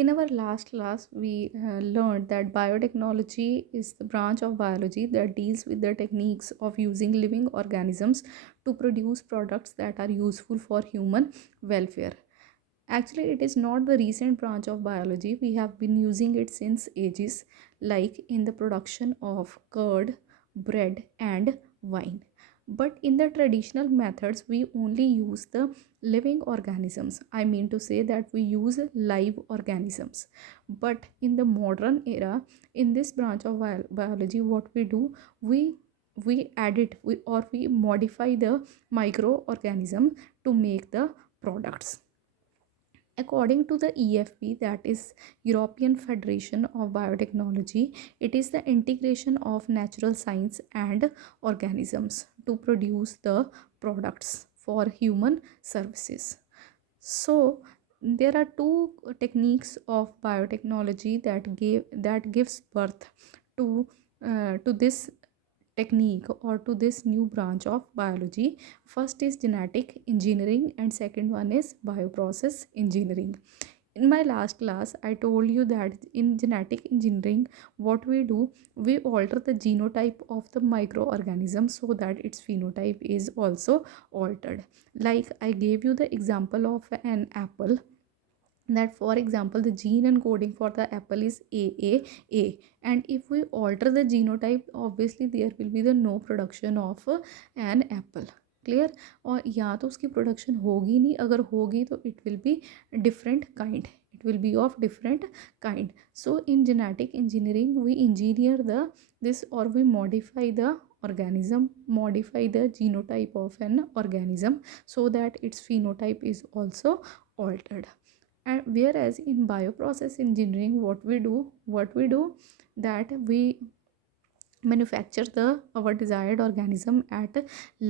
In our last class, we learned that biotechnology is the branch of biology that deals with the techniques of using living organisms to produce products that are useful for human welfare. Actually, it is not the recent branch of biology. We have been using it since ages, like in the production of curd, bread, and wine. But in the traditional methods, we only use the living organisms. I mean to say that we use live organisms. But in the modern era, in this branch of biology, what we do, we add it or we modify the microorganism to make the products. According to the EFB, that is European Federation of Biotechnology, it is the integration of natural science and organisms to produce the products for human services. So there are two techniques of biotechnology that gives birth to this technique or to this new branch of biology. First is genetic engineering and second one is bioprocess engineering. In my last class, I told you that in genetic engineering, what we do, we alter the genotype of the microorganism so that its phenotype is also altered. Like I gave you the example of an apple, that for example the gene encoding for the apple is AAA, and if we alter the genotype, obviously there will be the no production of an apple. Clear? और या तो उसकी production होगी नहीं, अगर होगी तो it will be different kind, it will be of different kind. So in genetic engineering we engineer the this or we modify the organism, modify the genotype of an organism so that its phenotype is also altered. And whereas in bioprocess engineering, what we do that we manufacture the our desired organism at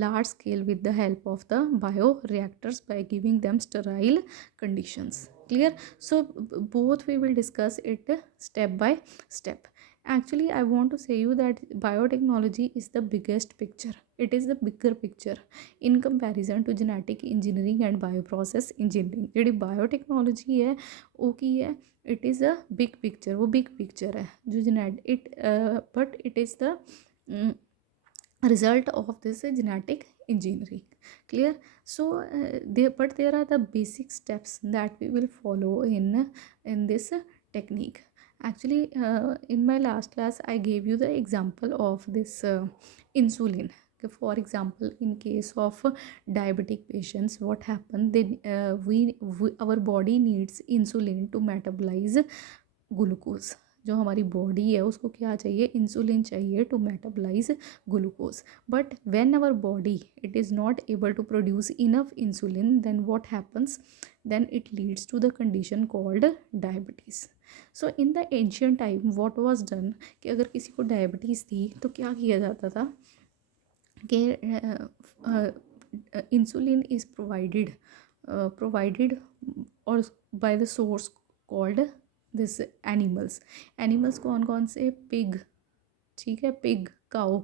large scale with the help of the bioreactors by giving them sterile conditions. Clear? So both we will discuss it step by step. Actually, I want to say you that biotechnology is the biggest picture, it is the bigger picture in comparison to genetic engineering and bioprocess engineering. ਜਿਹੜੀ biotechnology है वो की है, it is a big picture, वो big picture है जो Janet it but it is the result of this genetic engineering. Clear? So there are the basic steps that we will follow in this technique. Actually, in my last class I gave you the example of this insulin. For example, in case of diabetic patients, what happen, then we our body needs insulin to metabolize glucose. जो हमारी body है उसको क्या चाहिए, insulin चाहिए to metabolise glucose. But when our body it is not able to produce enough insulin, then what happens, then it leads to the condition called diabetes. So in the ancient time what was done, कि अगर किसी को diabetes थी तो क्या किया जाता था कि इंसुलिन इज़ प्रोवाइडेड और by the source called this animals कौन कौन से, पिग, ठीक है, पिग, काओ,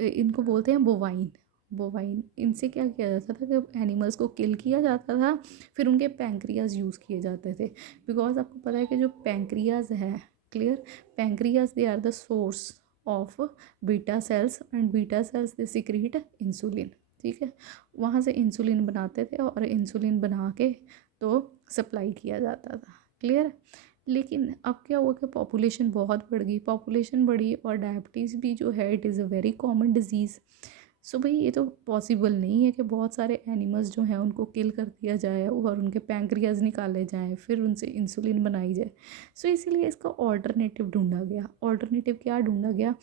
इनको बोलते हैं बोवाइन. इनसे क्या किया जाता था कि एनिमल्स को किल किया जाता था, फिर उनके पैंक्रियाज यूज़ किए जाते थे. बिकॉज आपको पता है कि जो पैंक्रियाज है, clear, pancreas they are the source of beta cells and beta cells they secrete insulin. ठीक है, वहाँ से इंसुलिन बनाते थे और इंसुलिन बना के तो सप्लाई किया जाता था. क्लियर? लेकिन अब क्या हुआ कि पॉपुलेशन बहुत बढ़ गई, पॉपुलेशन बढ़ी और डायबिटीज़ भी जो है it is a very common disease. So भाई ये तो पॉसिबल नहीं है कि बहुत सारे एनिमल्स जो हैं उनको किल कर दिया जाए और उनके पैंक्रियाज निकाले जाएँ, फिर उनसे इंसुलिन बनाई जाए. सो इसीलिए इसका ऑल्टरनेटिव ढूंढा गया. ऑल्टरनेटिव क्या ढूंढा गया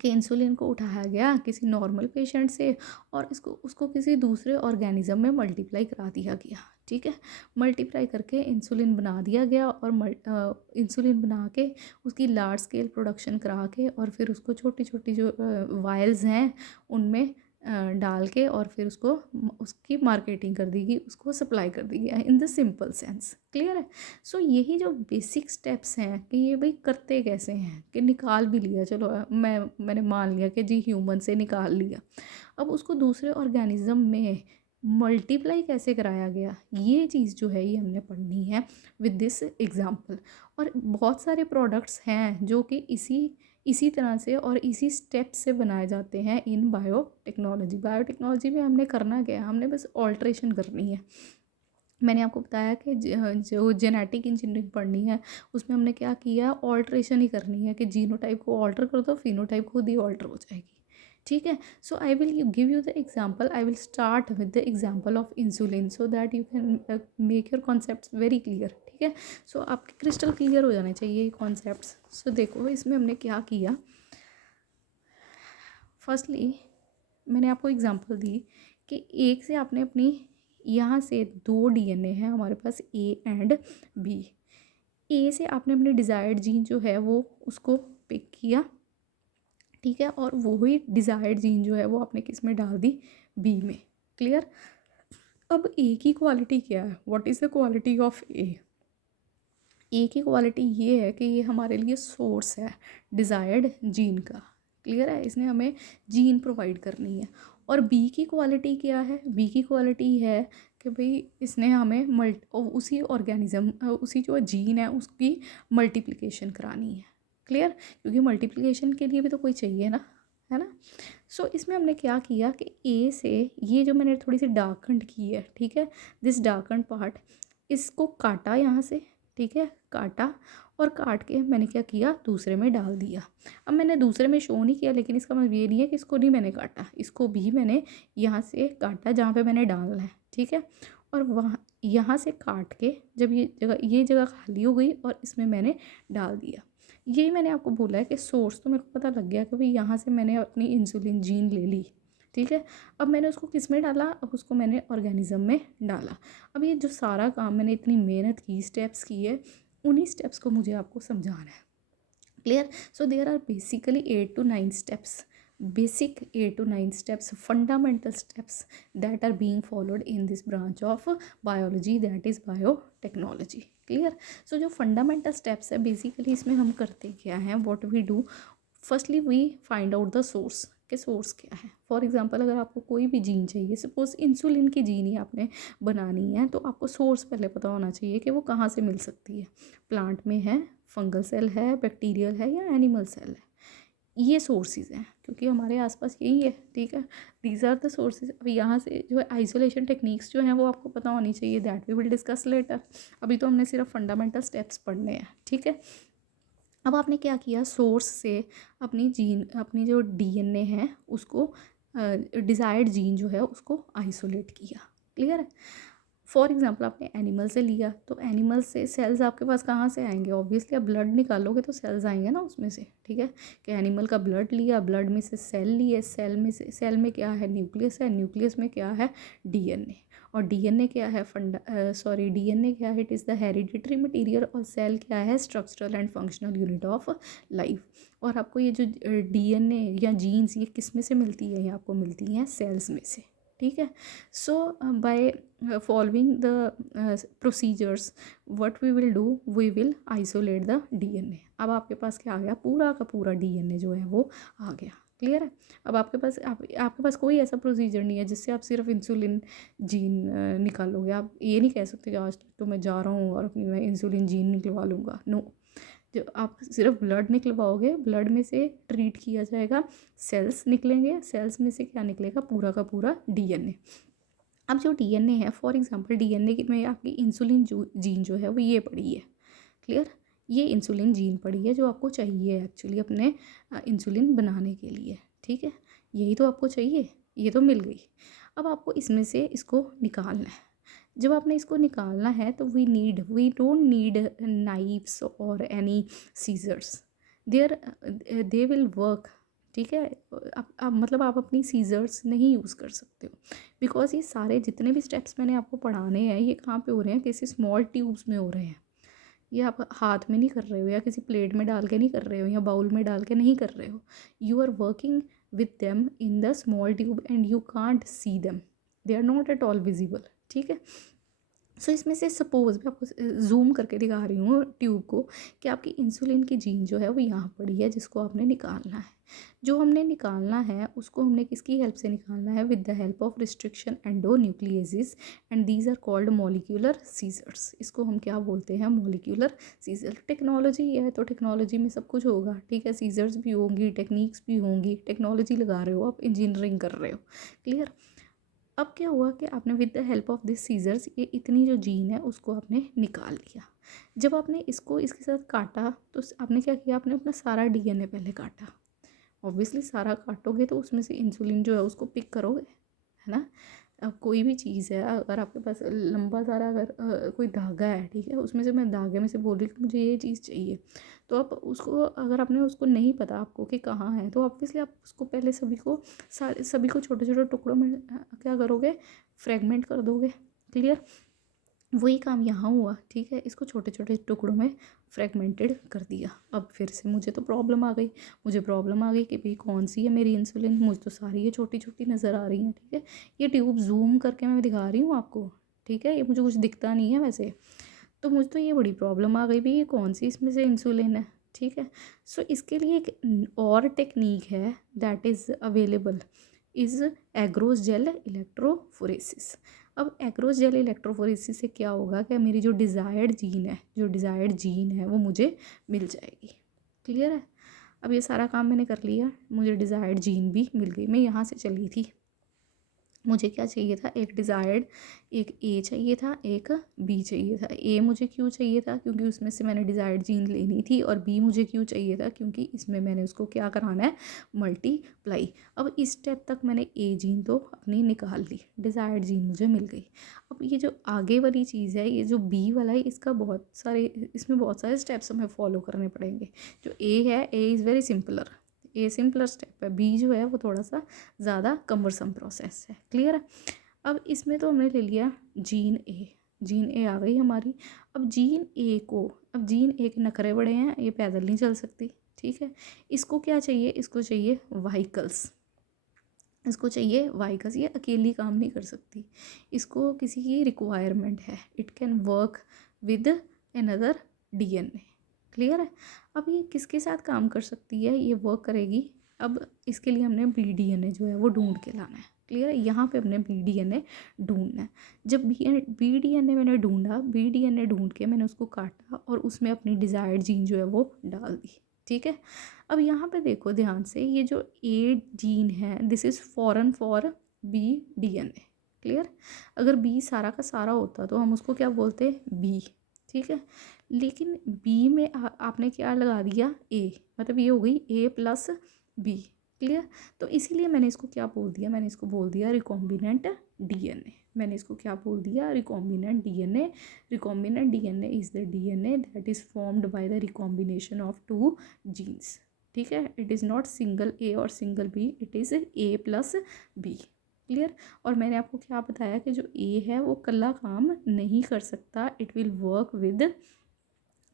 कि इंसुलिन को उठाया गया किसी नॉर्मल पेशेंट से और उसको किसी दूसरे ऑर्गेनिज्म में मल्टीप्लाई करा दिया गया. ठीक है, मल्टीप्लाई करके इंसुलिन बना दिया गया और इंसुलिन बना के उसकी लार्ज स्केल प्रोडक्शन करा के और फिर उसको छोटी छोटी जो वायल्स हैं उनमें डाल के और फिर उसकी मार्केटिंग कर दी गई, उसको सप्लाई कर दी गया in the simple sense. Clear है? सो यही जो बेसिक स्टेप्स हैं कि ये भाई करते कैसे हैं, कि निकाल भी लिया, चलो मैंने मान लिया कि जी ह्यूमन से निकाल लिया, अब उसको दूसरे ऑर्गेनिज्म में मल्टीप्लाई कैसे कराया गया, ये चीज़ जो है ये हमने पढ़नी है विद दिस एग्जांपल। और बहुत सारे प्रोडक्ट्स हैं जो कि इसी तरह से और इसी स्टेप से बनाए जाते हैं इन बायोटेक्नोलॉजी। बायोटेक्नोलॉजी में हमने करना क्या है, हमने बस ऑल्ट्रेशन करनी है। मैंने आपको बताया कि जो जेनेटिक इंजीनियरिंग पढ़नी है उसमें हमने क्या किया, ऑल्ट्रेशन ही करनी है कि जीनोटाइप को ऑल्टर कर दो, फिनोटाइप खुद ही ऑल्टर हो जाएगी। ठीक है, so I will give you the example. I will start with the example of insulin so that you can make your concepts very clear. ठीक है, सो आपके क्रिस्टल क्लियर हो जाने चाहिए ये कॉन्सेप्ट्स। सो देखो इसमें हमने क्या किया। फर्स्टली मैंने आपको एग्जांपल दी कि एक से आपने अपनी, यहाँ से दो डीएनए हैं हमारे पास, ए एंड बी। ए से आपने अपनी डिज़ायर्ड जीन जो है वो उसको पिक किया, ठीक है, और वही डिज़ायर्ड जीन जो है वो आपने किस में डाल दी, बी में। क्लियर। अब ए की क्वालिटी क्या है, what is the quality of A. A की क्वालिटी ये है कि ये हमारे लिए सोर्स है डिज़ायर्ड जीन का। क्लियर है, इसने हमें जीन प्रोवाइड करनी है। और बी की क्वालिटी क्या है, बी की क्वालिटी है कि भाई इसने हमें उसी ऑर्गेनिज्म, उसी जो जीन है उसकी मल्टीप्लिकेशन करानी है। क्लियर, क्योंकि मल्टीप्लिकेशन के लिए भी तो कोई चाहिए ना, है ना। सो इसमें हमने क्या किया कि ए से ये जो मैंने थोड़ी सी डार्कंड की है, ठीक है, दिस डार्कंड पार्ट, इसको काटा यहाँ से, ठीक है, काटा, और काट के मैंने क्या किया, दूसरे में डाल दिया। अब मैंने दूसरे में शो नहीं किया, लेकिन इसका मतलब ये नहीं है कि इसको नहीं मैंने काटा, इसको भी मैंने यहाँ से काटा जहाँ पे मैंने डालना है। ठीक है, और वहाँ यहाँ से काट के जब ये जगह खाली हो गई और इसमें मैंने डाल दिया। यही मैंने आपको बोला है कि सोर्स तो मेरे को पता लग गया कि भाई यहाँ से मैंने अपनी इंसुलिन जीन ले ली। ठीक है, अब मैंने उसको किस में डाला, अब उसको मैंने ऑर्गेनिज्म में डाला। अब ये जो सारा काम मैंने इतनी मेहनत की, स्टेप्स किए, उन्हीं स्टेप्स को मुझे आपको समझाना है। Clear, so there are basically 8 to 9 steps, basic 8 to 9 steps, fundamental steps that are being followed in this branch of biology, that is biotechnology. Clear, so जो फंडामेंटल स्टेप्स है बेसिकली इसमें हम करते क्या हैं, what we do, firstly we find out the source, के source क्या है। फॉर एग्जांपल अगर आपको कोई भी जीन चाहिए, सपोज इंसुलिन की जीन ही आपने बनानी है, तो आपको सोर्स पहले पता होना चाहिए कि वो कहाँ से मिल सकती है। प्लांट में है, फंगल सेल है, बैक्टीरियल है, या एनिमल सेल है, ये सोर्सेज हैं, क्योंकि हमारे आसपास यही है। ठीक है, दीज आर द सोर्सेज। अब यहाँ से जो है आइसोलेशन टेक्निक्स जो हैं वो आपको पता होनी चाहिए, that we will discuss later. अभी तो हमने सिर्फ फंडामेंटल स्टेप्स पढ़ने हैं। ठीक है, अब आपने क्या किया, सोर्स से अपनी जो डीएनए है उसको, डिज़ायर्ड जीन जो है उसको आइसोलेट किया। क्लियर है, फॉर एग्जांपल आपने एनिमल से लिया, तो एनिमल से सेल्स आपके पास कहाँ से आएंगे, ऑब्वियसली आप ब्लड निकालोगे तो सेल्स आएंगे ना उसमें से। ठीक है, कि एनिमल का ब्लड लिया, ब्लड में से सेल लिए, सेल में क्या है, न्यूक्लियस है, न्यूक्लियस में क्या है, डीएनए। और डीएनए क्या है, डीएनए क्या है, it is the hereditary material, और सेल क्या है, structural and functional unit of life. और आपको ये जो डीएनए या जीन्स ये किस में से मिलती है, ये आपको मिलती हैं सेल्स में से। ठीक है, so by following the procedures what we will do, we will isolate the DNA. अब आपके पास क्या आ गया, पूरा का पूरा डीएनए जो है वो आ गया। क्लियर है, अब आपके पास कोई ऐसा प्रोसीजर नहीं है जिससे आप सिर्फ इंसुलिन जीन निकालोगे। आप ये नहीं कह सकते कि आज तो मैं जा रहा हूँ और अपनी मैं इंसुलिन जीन निकलवा लूँगा। नो, जो आप सिर्फ ब्लड निकलवाओगे, ब्लड में से ट्रीट किया जाएगा, सेल्स निकलेंगे, सेल्स में से क्या निकलेगा, पूरा का पूरा डीएनए। अब जो डीएनए है, फॉर एग्जांपल डीएनए में आपकी इंसुलिन जीन जो है वो ये पड़ी है। क्लियर, ये इंसुलिन जीन पड़ी है जो आपको चाहिए एक्चुअली अपने इंसुलिन बनाने के लिए। ठीक है, यही तो आपको चाहिए, ये तो मिल गई। अब आपको इसमें से इसको निकालना है। जब आपने इसको निकालना है तो we don't need knives or any scissors, they will work. ठीक है, आप मतलब आप अपनी सीजर्स नहीं यूज़ कर सकते हो, बिकॉज ये सारे जितने भी स्टेप्स मैंने आपको पढ़ाने हैं ये कहाँ पे हो रहे हैं, किसी स्मॉल ट्यूब्स में हो रहे हैं। ये आप हाथ में नहीं कर रहे हो, या किसी प्लेट में डाल के नहीं कर रहे हो, या बाउल में डाल के नहीं कर रहे हो। You are working with them in the small tube and you can't see them, they are not at all visible. ठीक है, सो इसमें से सपोज़ मैं आपको ज़ूम करके दिखा रही हूँ ट्यूब को कि आपकी इंसुलिन की जीन जो है वो यहाँ पड़ी है, जिसको आपने निकालना है। जो हमने निकालना है उसको हमने किसकी हेल्प से निकालना है? With the help of restriction endonucleases, and these are called molecular scissors. इसको हम क्या बोलते हैं? Molecular scissor. टेक्नोलॉजी है तो टेक्नोलॉजी में सब कुछ होगा, ठीक है। सीजर्स भी होंगी, टेक्निक्स भी होंगी, टेक्नोलॉजी लगा रहे हो आप, इंजीनियरिंग कर रहे हो। क्लियर? अब क्या हुआ कि आपने with the help of this scissors ये इतनी जो जीन है उसको आपने निकाल लिया। जब आपने इसको इसके साथ काटा तो आपने क्या किया? आपने अपना सारा डीएनए पहले काटा। ऑब्वियसली सारा काटोगे तो उसमें से इंसुलिन जो है उसको पिक करोगे, है ना। अब कोई भी चीज़ है, अगर आपके पास लंबा सारा अगर कोई धागा है, ठीक है, उसमें से मैं धागे में से बोल रही हूँ कि मुझे ये चीज़ चाहिए, तो आप उसको, अगर आपने उसको नहीं पता आपको कि कहाँ है, तो ऑब्वियसली आप उसको पहले सभी को छोटे छोटे टुकड़ों में क्या करोगे? फ्रेगमेंट कर दोगे। क्लियर? वही काम यहाँ हुआ, ठीक है। इसको छोटे छोटे टुकड़ों में फ्रेगमेंटेड कर दिया। अब फिर से मुझे तो प्रॉब्लम आ गई। मुझे प्रॉब्लम आ गई कि भाई कौन सी है मेरी इंसुलिन? मुझे तो सारी ये छोटी छोटी नज़र आ रही हैं, ठीक है। ये ट्यूब जूम करके मैं दिखा रही हूँ आपको, ठीक है। ये मुझे कुछ दिखता नहीं है वैसे। तो मुझे तो ये बड़ी प्रॉब्लम आ गई भाई, ये कौन सी इसमें से इंसुलिन है, ठीक है। सो इसके लिए एक और टेक्निक है that is available, is agarose gel electrophoresis. अब एग्रोस जेल इलेक्ट्रोफोरेसिस से क्या होगा कि मेरी जो डिज़ायर्ड जीन है वो मुझे मिल जाएगी। क्लियर है? अब ये सारा काम मैंने कर लिया, मुझे डिज़ायर्ड जीन भी मिल गई। मैं यहाँ से चली थी, मुझे क्या चाहिए था? एक डिज़ायर्ड, एक ए चाहिए था, एक बी चाहिए था। ए मुझे क्यों चाहिए था? क्योंकि उसमें से मैंने डिज़ायर्ड जीन लेनी थी। और बी मुझे क्यों चाहिए था? क्योंकि इसमें मैंने उसको क्या कराना है? मल्टीप्लाई। अब इस स्टेप तक मैंने ए जीन तो अपनी निकाल ली, डिज़ायर्ड जीन मुझे मिल गई। अब ये जो आगे वाली चीज़ है, ये जो बी वाला है, इसमें बहुत सारे स्टेप्स हमें फॉलो करने पड़ेंगे। जो ए है, A is very simpler, A simpler step है। बी जो है वो थोड़ा सा ज़्यादा कम्बरसम प्रोसेस है। क्लियर है? अब इसमें तो हमने ले लिया जीन ए, जीन ए आ गई हमारी। अब जीन ए के नखरे बड़े हैं, ये पैदल नहीं चल सकती, ठीक है। इसको क्या चाहिए? इसको चाहिए व्हीकल्स, ये अकेली काम नहीं कर सकती, इसको किसी की रिक्वायरमेंट है। It can work with another DNA. Clear है? अब ये किसके साथ काम कर सकती है? ये वर्क करेगी। अब इसके लिए हमने बी डीएनए जो है वो ढूंढ के लाना है। क्लियर है? यहाँ पे हमने बी डीएनए ढूंढना है। जब बी डीएनए मैंने ढूंढा, बी डीएनए ढूंढ के मैंने उसको काटा और उसमें अपनी डिज़ायर्ड जीन जो है वो डाल दी, ठीक है। अब यहाँ पे देखो ध्यान से, ये जो ए जीन है, this is foreign for B DNA. Clear? अगर बी सारा का सारा होता तो हम उसको क्या बोलते? बी, ठीक है। लेकिन बी में आपने क्या लगा दिया? ए, मतलब ये हो गई ए प्लस बी। क्लियर? तो इसीलिए मैंने इसको क्या बोल दिया? मैंने इसको बोल दिया रिकॉम्बिनेंट डीएनए। मैंने इसको क्या बोल दिया? Recombinant DNA. Recombinant DNA is the DNA that is formed by the recombination of two genes, ठीक है। It is not single A और single B, it is A plus B. Clear? और मैंने आपको क्या बताया कि जो ए है वो कल्ला काम नहीं कर सकता, it will work with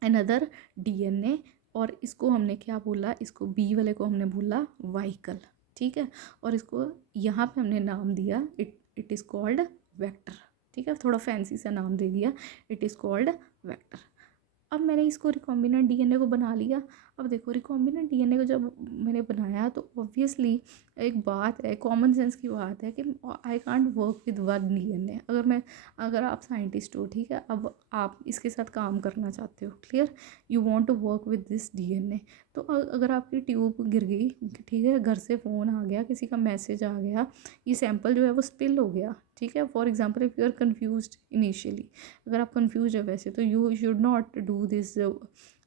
another DNA. और इसको हमने क्या बोला? इसको बी वाले को हमने बोला व्हीकल, ठीक है। और इसको यहाँ पे हमने नाम दिया, इट इज़ कॉल्ड वेक्टर, ठीक है। थोड़ा फैंसी सा नाम दे दिया, इट इज़ कॉल्ड वेक्टर। अब मैंने इसको रिकॉम्बिनेंट डीएनए को बना लिया। अब देखो रिकॉम्बिनेंट डीएनए को जब मैंने बनाया तो ऑब्वियसली एक बात है, कॉमन सेंस की बात है कि I can't work with one DNA. अगर आप साइंटिस्ट हो, ठीक है, अब आप इसके साथ काम करना चाहते हो, clear, you want to work with this DNA. तो अगर आपकी ट्यूब गिर गई, ठीक है, घर से फ़ोन आ गया, किसी का मैसेज आ गया, ये सैंपल जो है वो स्पिल हो गया, ठीक है। For example if you are confused initially, अगर आप कन्फ्यूज है वैसे, तो you should not do this,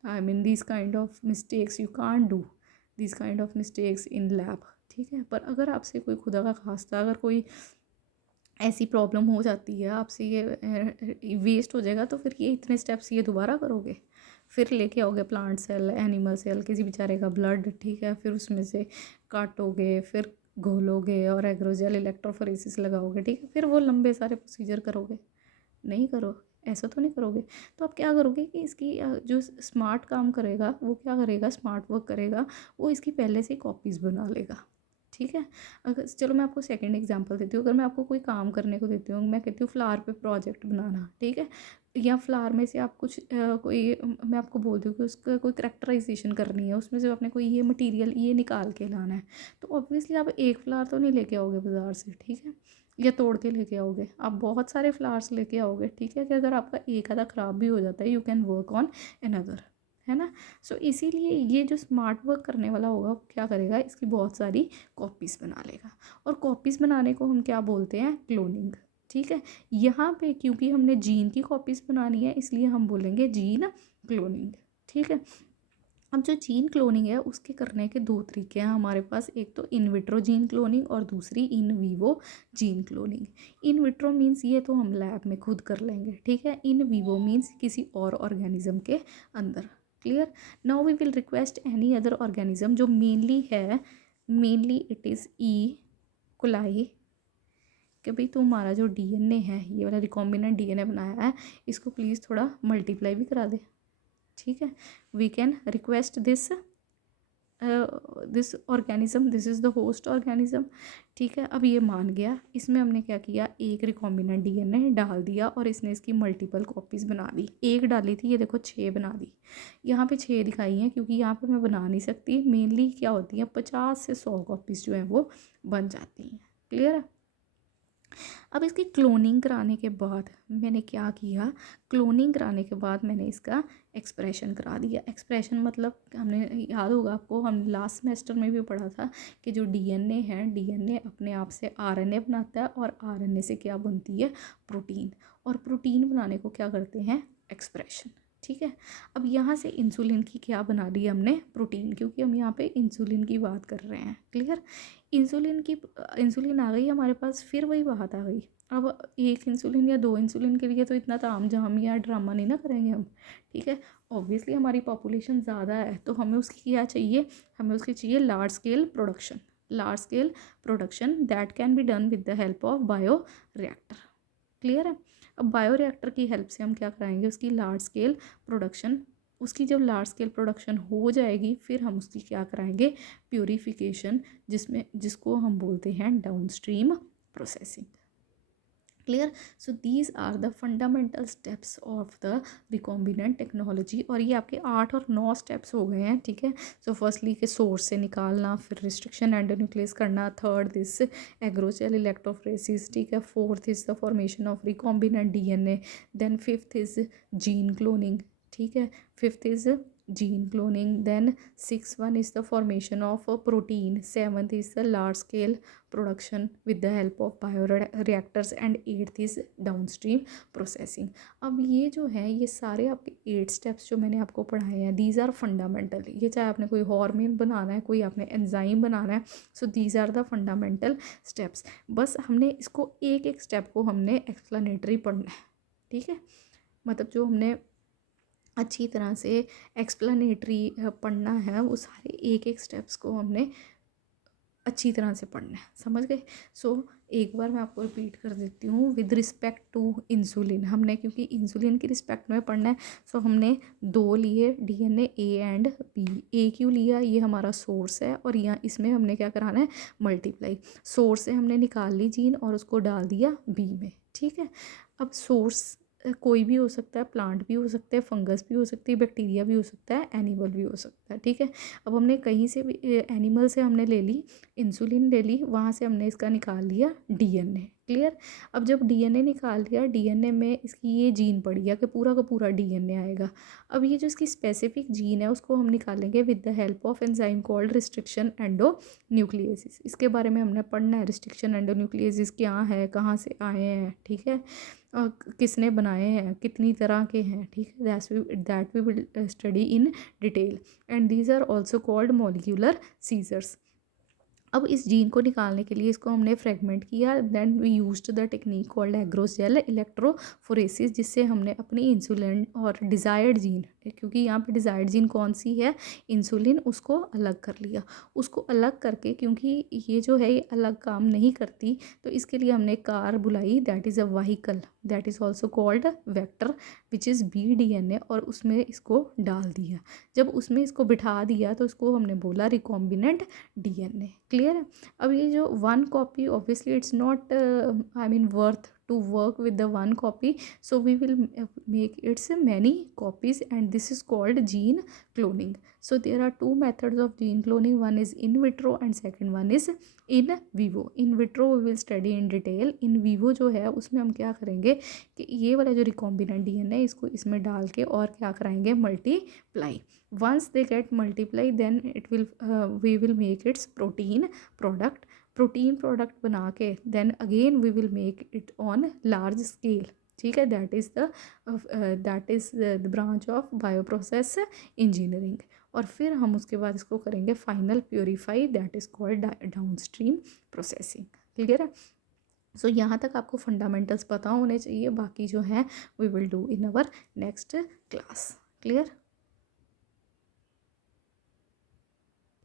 I mean this kind of mistakes, you can't do this kind of mistakes in lab, ठीक है। पर अगर आपसे कोई खुदा का खास्ता अगर कोई ऐसी प्रॉब्लम हो जाती है, आपसे ये वेस्ट हो जाएगा, तो फिर ये इतने स्टेप्स ये दोबारा करोगे? फिर लेके आओगे प्लांट सेल, एनिमल सेल, किसी बेचारे का ब्लड, ठीक है, फिर उसमें से काटोगे, फिर घोलोगे और एग्रोजेल इलेक्ट्रोफोरेसिस लगाओगे, ठीक है, फिर वो लंबे सारे प्रोसीजर करोगे? नहीं करो, ऐसा तो नहीं करोगे। तो आप क्या करोगे कि इसकी जो स्मार्ट काम करेगा वो क्या करेगा? स्मार्ट वर्क करेगा, वो इसकी पहले से कॉपीज़ बना लेगा, ठीक है। अगर चलो मैं आपको सेकंड एग्जांपल देती हूँ, अगर मैं आपको कोई काम करने को देती हूँ, मैं कहती हूँ फ्लावर पे प्रोजेक्ट बनाना, ठीक है, या फ्लावर में से आप कुछ मैं आपको बोलती हूँ कि उसका कोई करेक्टराइजेशन करनी है, उसमें से आपने कोई ये मटेरियल ये निकाल के लाना है, तो ऑब्वियसली आप एक फ्लावर तो नहीं लेके आओगे बाज़ार से, ठीक है, या तोड़ के लेके आओगे, आप बहुत सारे फ्लावर्स लेके आओगे, ठीक है, कि अगर आपका एक आधा ख़राब भी हो जाता है you can work on another, है ना। सो इसीलिए ये जो स्मार्ट वर्क करने वाला होगा वो क्या करेगा, इसकी बहुत सारी कॉपीज़ बना लेगा, और कॉपीज़ बनाने को हम क्या बोलते हैं, क्लोनिंग, ठीक है। यहाँ पे क्योंकि हमने जीन की कॉपीज़ बनानी है इसलिए हम बोलेंगे जीन क्लोनिंग, ठीक है। अब जो जीन क्लोनिंग है उसके करने के दो तरीके हैं हमारे पास, एक तो इन विट्रो जीन क्लोनिंग और दूसरी in vivo gene cloning. In vitro means ये तो हम लैब में खुद कर लेंगे, ठीक है, इन वीवो मीन्स किसी और ऑर्गेनिज्म के अंदर। Clear. Now we will request any other organism जो mainly it is E coli, कि भाई तुम्हारा जो डीएनए है, ये वाला रिकॉम्बिनेंट डीएनए बनाया है, इसको प्लीज़ थोड़ा मल्टीप्लाई भी करा दे, ठीक है। We can request this organism, this is the host organism, ठीक है। अब ये मान गया, इसमें हमने क्या किया, एक रिकॉम्बिनेंट डीएनए डाल दिया और इसने इसकी मल्टीपल कॉपीज़ बना दी, एक डाली थी, ये देखो 6 बना दी, यहाँ पे 6 दिखाई हैं क्योंकि यहाँ पे मैं बना नहीं सकती, मेनली क्या होती है 50 से 100 कॉपीज़ जो हैं वो बन जाती हैं। क्लियर है। अब इसकी क्लोनिंग कराने के बाद मैंने क्या किया, क्लोनिंग कराने के बाद मैंने इसका एक्सप्रेशन करा दिया। एक्सप्रेशन मतलब हमने याद होगा आपको, हमने लास्ट सेमेस्टर में भी पढ़ा था कि जो डीएनए है, डीएनए अपने आप से आरएनए बनाता है और आरएनए से क्या बनती है, प्रोटीन, और प्रोटीन बनाने को क्या करते हैं, एक्सप्रेशन, ठीक है। अब यहाँ से इंसुलिन की क्या बना दी हमने, प्रोटीन, क्योंकि हम यहाँ पे इंसुलिन की बात कर रहे हैं। क्लियर। इंसुलिन आ गई हमारे पास, फिर वही बात आ गई, अब एक इंसुलिन या 2 इंसुलिन के लिए तो इतना ताम झाम या ड्रामा नहीं ना करेंगे हम, ठीक है। ऑब्वियसली हमारी पॉपुलेशन ज़्यादा है तो हमें उसकी क्या चाहिए, हमें उसकी चाहिए large scale production that can be done with the help of bio reactor. Clear है। अब बायो रिएक्टर की हेल्प से हम क्या कराएंगे, उसकी लार्ज स्केल प्रोडक्शन, उसकी जब लार्ज स्केल प्रोडक्शन हो जाएगी फिर हम उसकी क्या कराएंगे, प्यूरिफिकेशन, जिसको हम बोलते हैं downstream processing. Clear. So these are the fundamental steps of the recombinant technology, और ये आपके 8 और 9 स्टेप्स हो गए हैं, ठीक है। सो फर्स्टली के सोर्स से निकालना, फिर रिस्ट्रिक्शन एंडोन्यूक्लियस करना, थर्ड दिस एग्रोसेल इलेक्ट्रोफोरेसिस, ठीक है, fourth is the formation of recombinant DNA, then fifth is gene cloning, ठीक है, fifth is gene cloning, then sixth one is the formation of a protein, seventh is the large scale production with the help of bioreactors, and eighth is downstream processing। अब ये जो है ये सारे आपके 8 steps जो मैंने आपको पढ़ाए हैं, दीज आर फंडामेंटल, ये चाहे आपने कोई हार्मोन बनाना है, कोई आपने एंजाइम बनाना है, so these are the fundamental steps. बस हमने इसको एक एक स्टेप को हमने एक्सप्लेनेटरी पढ़ना है, ठीक है, मतलब जो हमने अच्छी तरह से एक्सप्लेनेटरी पढ़ना है, वो सारे एक एक स्टेप्स को हमने अच्छी तरह से पढ़ना है, समझ गए। सो एक बार मैं आपको रिपीट कर देती हूँ, विद रिस्पेक्ट टू इंसुलिन, हमने क्योंकि इंसुलिन की रिस्पेक्ट में पढ़ना है, सो हमने 2 लिए डीएनए ए एंड बी। ए क्यों लिया, ये हमारा सोर्स है और यहाँ इसमें हमने क्या कराना है, मल्टीप्लाई। सोर्स से हमने निकाल ली जीन और उसको डाल दिया बी में, ठीक है। अब सोर्स कोई भी हो सकता है, प्लांट भी हो सकता है, फंगस भी हो सकती है, बैक्टीरिया भी हो सकता है, एनिमल भी हो सकता है, ठीक है। अब हमने कहीं से भी एनिमल से हमने ले ली इंसुलिन, ले ली, वहाँ से हमने इसका निकाल लिया डीएनए। क्लियर। अब जब डीएनए निकाल लिया, डीएनए में इसकी ये जीन पड़ गया कि पूरा का पूरा डीएनए आएगा। अब ये जो इसकी स्पेसिफिक जीन है उसको हम निकालेंगे with the help of enzyme called restriction endonucleases. इसके बारे में हमने पढ़ना है, रिस्ट्रिक्शन एंडोन्यूक्लियोसिस क्या है, कहाँ से आए हैं, ठीक है, किसने बनाए हैं, कितनी तरह के हैं, ठीक है, that we will study in detail, and these are also called molecular scissors. अब इस जीन को निकालने के लिए इसको हमने फ्रेगमेंट किया, then we used the technique called agarose electrophoresis, जिससे हमने अपनी इंसुलिन और डिज़ायर्ड जीन क्योंकि यहाँ पे डिज़ायर्ड जीन कौन सी है, इंसुलिन, उसको अलग कर लिया। उसको अलग करके, क्योंकि ये जो है ये अलग काम नहीं करती, तो इसके लिए हमने कार बुलाई, that is a vehicle, that is also called vector, which is BDNA, और उसमें इसको डाल दिया। जब उसमें इसको बिठा दिया तो इसको हमने बोला रिकॉम्बिनेंट DNA। क्लियर है। अब ये जो one copy, obviously it's not I mean worth to work with the one copy, so we will make its many copies, and this is called gene cloning. So there are two methods of gene cloning, one is in vitro and second one is in vivo. In vitro we will study in detail, in vivo जो है उसमें हम क्या करेंगे कि ये वाला जो रिकॉम्बिनेंट DNA है इसको इसमें डाल के और क्या कराएंगे, multiply. once they get multiply then it will we will make its protein product बना के then again we will make it on large scale. ठीक है, that is the branch of bio process engineering. और फिर हम उसके बाद इसको करेंगे final purify, that is called downstream processing. Clear है। सो यहाँ तक आपको फंडामेंटल्स पता होने चाहिए, बाकी जो है we will do in our next class. Clear.